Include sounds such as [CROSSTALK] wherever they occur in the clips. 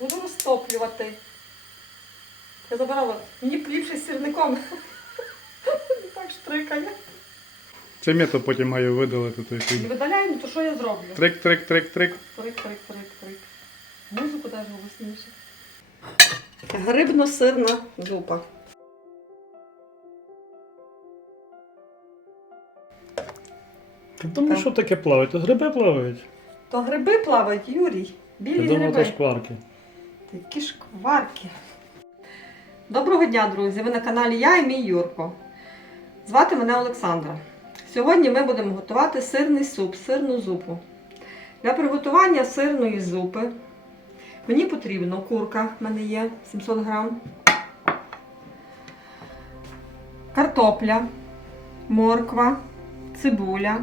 буду розтоплювати. Я забирала, мені б ліпше з сірником. [LAUGHS] Так штрикає. Цей метод потім маю видалити той фільм. видаляємо, то що я зроблю? Трик, трик, трик, трик. Трик, трик, трик, трик. Музику даже голосніше. Грибно-сирна зупа. Так. що таке плавають? То гриби плавають. То гриби плавають, Юрій. Білі Я думав, гриби. то шкварки. Такі шкварки. Доброго дня, друзі! Ви на каналі Я і мій Юрко. Звати мене Олександра. Сьогодні ми будемо готувати сирний суп, сирну зупу. Для приготування сирної зупи мені потрібно курка, в мене є 700 грам, картопля, морква, цибуля,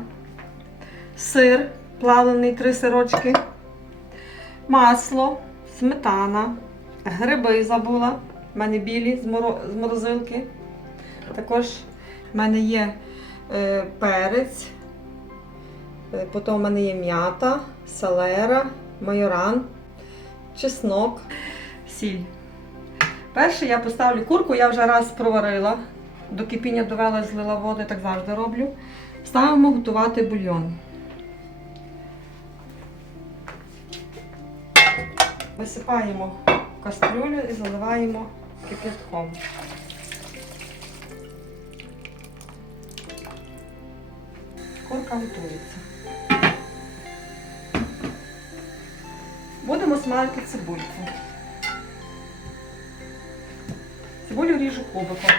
сир плавлений, три сирочки, масло, сметана, гриби забула. в мене білі з, морозилки. Також в мене є е, перець, е, потім в мене є м'ята, салера, майоран, чеснок, сіль. Перше я поставлю курку, я вже раз проварила. До кипіння довела, злила воду, так завжди роблю. Ставимо готувати бульйон. Висипаємо в кастрюлю і заливаємо кипятком. Курка готується. Будемо смажити цибульку. Цибулю ріжу кубиком.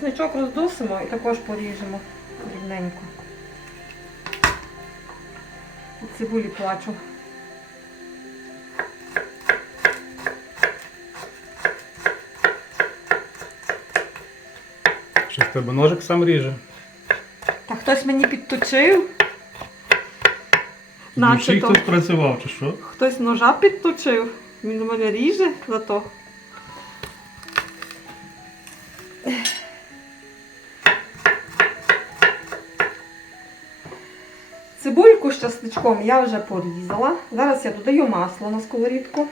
Чесничок роздусимо і також поріжемо рівненько. Від цибулі плачу. Що в тебе ножик сам ріже? Та хтось мені підточив. Вночі Начебто. хтось працював чи що? Хтось ножа підточив. Він у мене ріже зато. Цибульку я вже порізала. Зараз я додаю масло на сковорідку.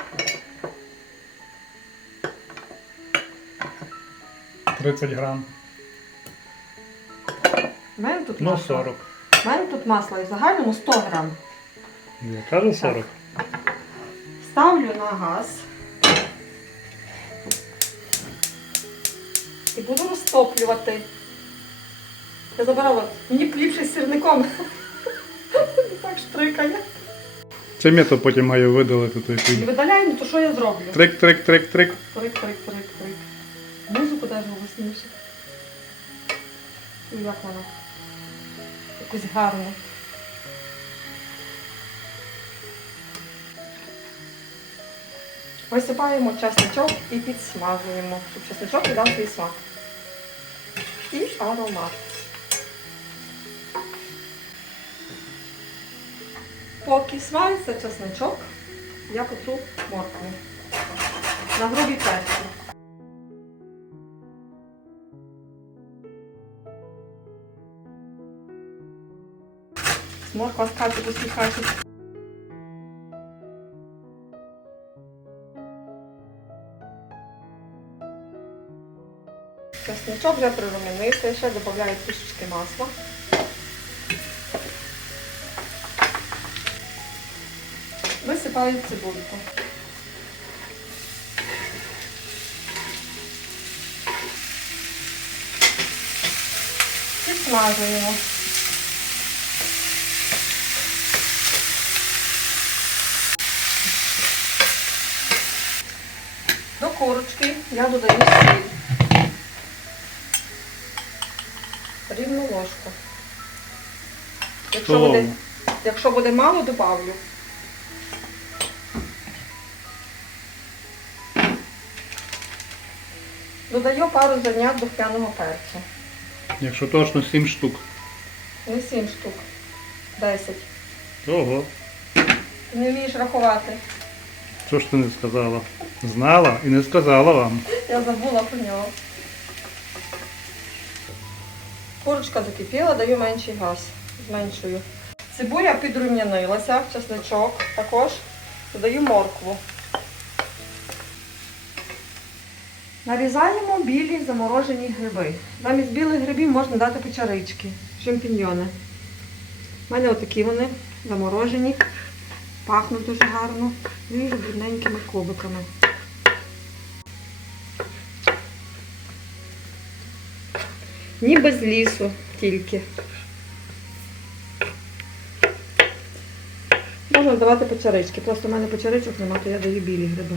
30 грам. У мене тут Ну, масло. 40. У мене тут масло і в загальному 100 грам. Я кажу 40. Ставлю на газ. І буду розтоплювати. Я забирала, мені б ліпше з сірником. Штрикає. Цей метод потім маю видалити той І фільм. видаляємо, то що я зроблю? Трик, трик, трик, трик. Трик, трик, трик, трик. Музику теж голосніше. Ну, як вона? Якусь гарну. Висипаємо чесничок і підсмажуємо, щоб чесничок віддав свій смак. І аромат. Поки смажиться чесничок, я потру моркву на грубій терці. Морква скаче, посміхається. Чесничок вже прирумянився, ще додаю трішечки масла. Висипаю цибульку. Підсмажуємо. До курочки я додаю сіль. Рівну ложку. Якщо буде, якщо буде мало, добавлю. Додаю пару зернят духмяного перцю. Якщо точно 7 штук. Не 7 штук. 10. Ого. Ти не вмієш рахувати. Що ж ти не сказала? Знала і не сказала вам. Я забула про нього. Курочка закипіла, даю менший газ. Зменшую. Цибуля підрум'янилася, чесничок також. Додаю моркву. Нарізаємо білі заморожені гриби. Замість білих грибів можна дати печерички, шампіньйони. У мене отакі вони заморожені, пахнуть дуже гарно. Ріжу дрібненькими кубиками. Ніби з лісу тільки. Можна давати печерички. Просто в мене печеричок немає, то я даю білі гриби.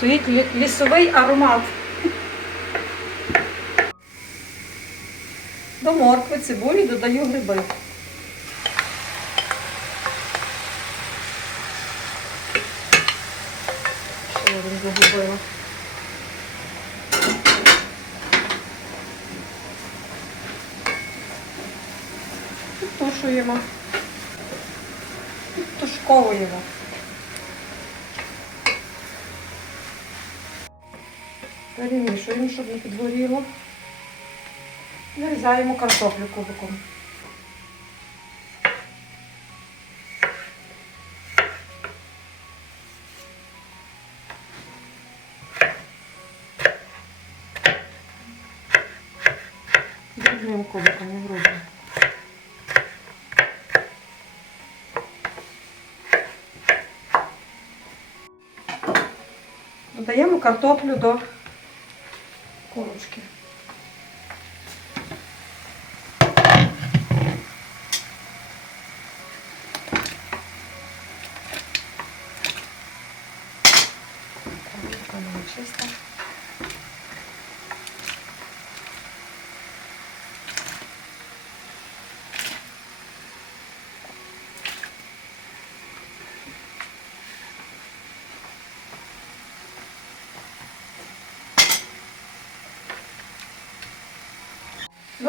Стоїть лісовий аромат. До моркви, цибулі додаю гриби. Що я загубила? Підтушуємо. Підтушковуємо. Перемішуємо, щоб не підгоріло. Нарізаємо картоплю кубиком. Дрібним кубиком, не грубим. Додаємо картоплю до курочки. Картопля чиста.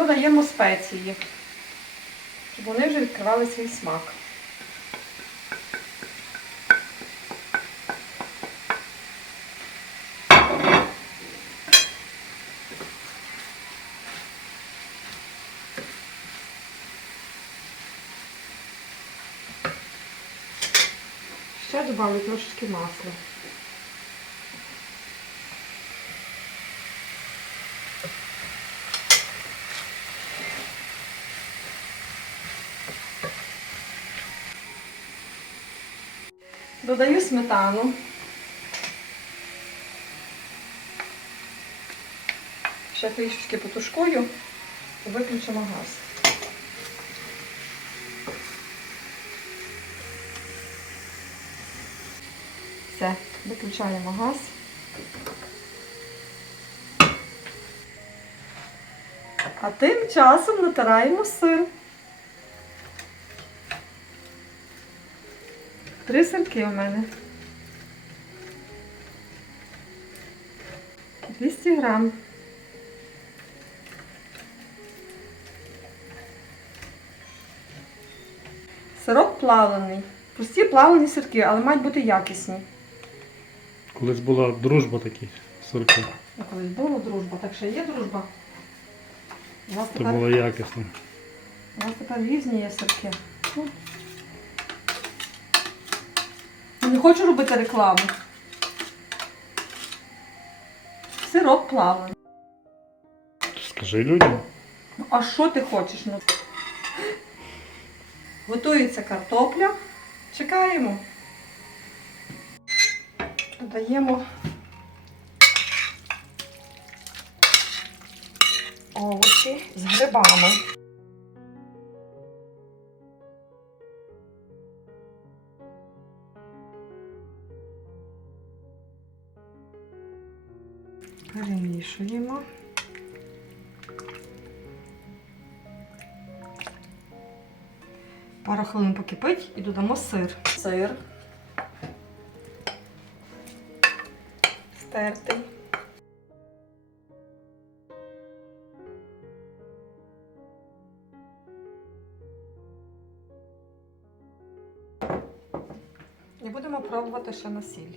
Додаємо спеції, щоб вони вже відкривали свій смак. Ще додаю трошечки масла. Додаю сметану. Ще трішечки потушкую і виключимо газ. Все, виключаємо газ. А тим часом натираємо сир. Три сирки у мене. 200 грам. Сирок плавлений. Прості плавлені сирки, але мають бути якісні. Колись була дружба такі сирки. Ну, Колись була дружба, так що є дружба. У нас Це тепер, було якісно. у нас тепер різні є сирки. Не хочу робити рекламу. Сирок плавлений. Скажи людям. Ну, а що ти хочеш? Ну? Готується картопля. Чекаємо. Додаємо овочі з грибами. Перемішуємо. Пару хвилин покипить і додамо сир. Сир. Стертий. І будемо пробувати ще на сіль.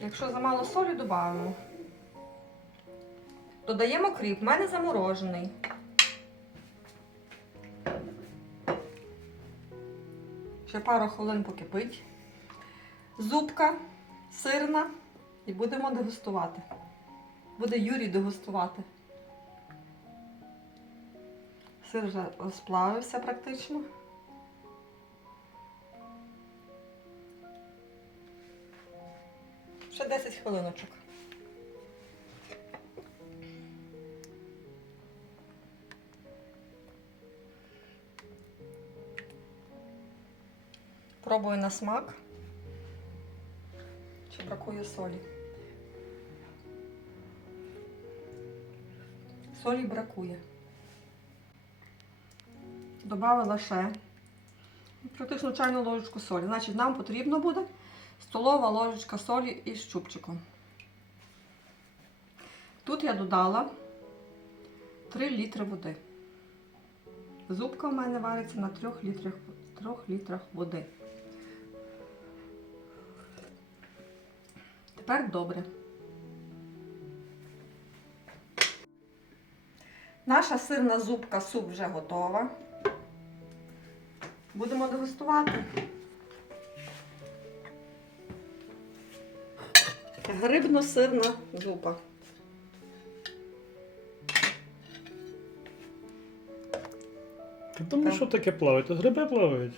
Якщо замало солі, додаємо. Додаємо кріп. У мене заморожений. Ще пару хвилин покипить. Зубка сирна. І будемо дегустувати. Буде Юрій дегустувати. Сир вже розплавився практично. Ще 10 хвилиночок. Пробую на смак. Чи бракує солі? Солі бракує. Добавила ще практично чайну ложечку солі. Значить, нам потрібно буде столова ложечка солі із щупчиком. Тут я додала 3 літри води. Зубка в мене вариться на 3 літрах, 3 літрах води. Тепер добре. Наша сирна зубка суп вже готова. Будемо дегустувати. Грибно-сирна зупа. Ти думаєш, що таке плавають? То гриби плавають.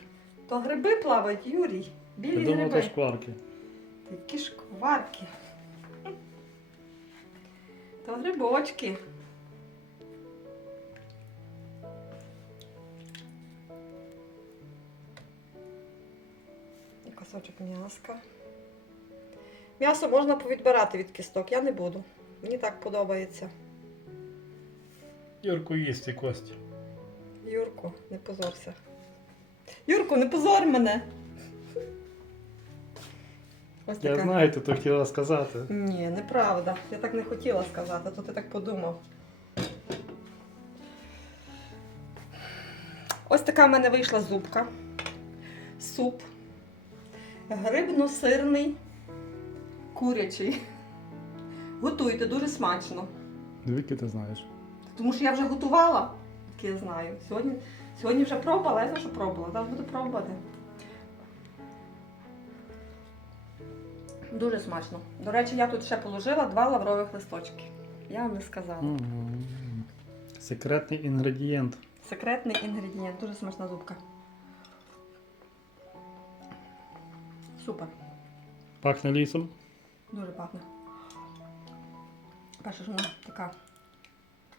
То гриби плавають, Юрій. Білі думав, то гриби. шкварки. Такі шкварки. То грибочки. І кусочок м'яска. М'ясо можна повідбирати від кісток, я не буду. Мені так подобається. Юрку їсти кості. Юрку, не позорся. Юрку, не позор мене. Ось Я така. знаю, ти то хотіла сказати. Ні, неправда. Я так не хотіла сказати, то ти так подумав. Ось така в мене вийшла зубка. Суп. Грибно-сирний, курячий. Готуйте дуже смачно. Звідки ти знаєш? Тому що я вже готувала, як я знаю. Сьогодні, сьогодні вже пробувала, я знаю, що пробувала. Зараз буду пробувати. Дуже смачно. До речі, я тут ще положила два лаврових листочки. Я вам не сказала. Мгм. Секретний інгредієнт. Секретний інгредієнт. Дуже смачна зубка. Супер. Пахне лісом. Дуже пахне. Перше, що вона така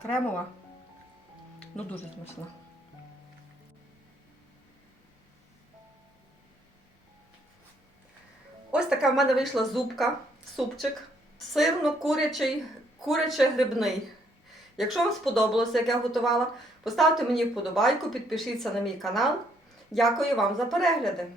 кремова. Ну дуже смачна. Така в мене вийшла зубка, супчик. Сирно-курячий, куряче-грибний. Якщо вам сподобалося, як я готувала, поставте мені вподобайку, підпишіться на мій канал. Дякую вам за перегляди.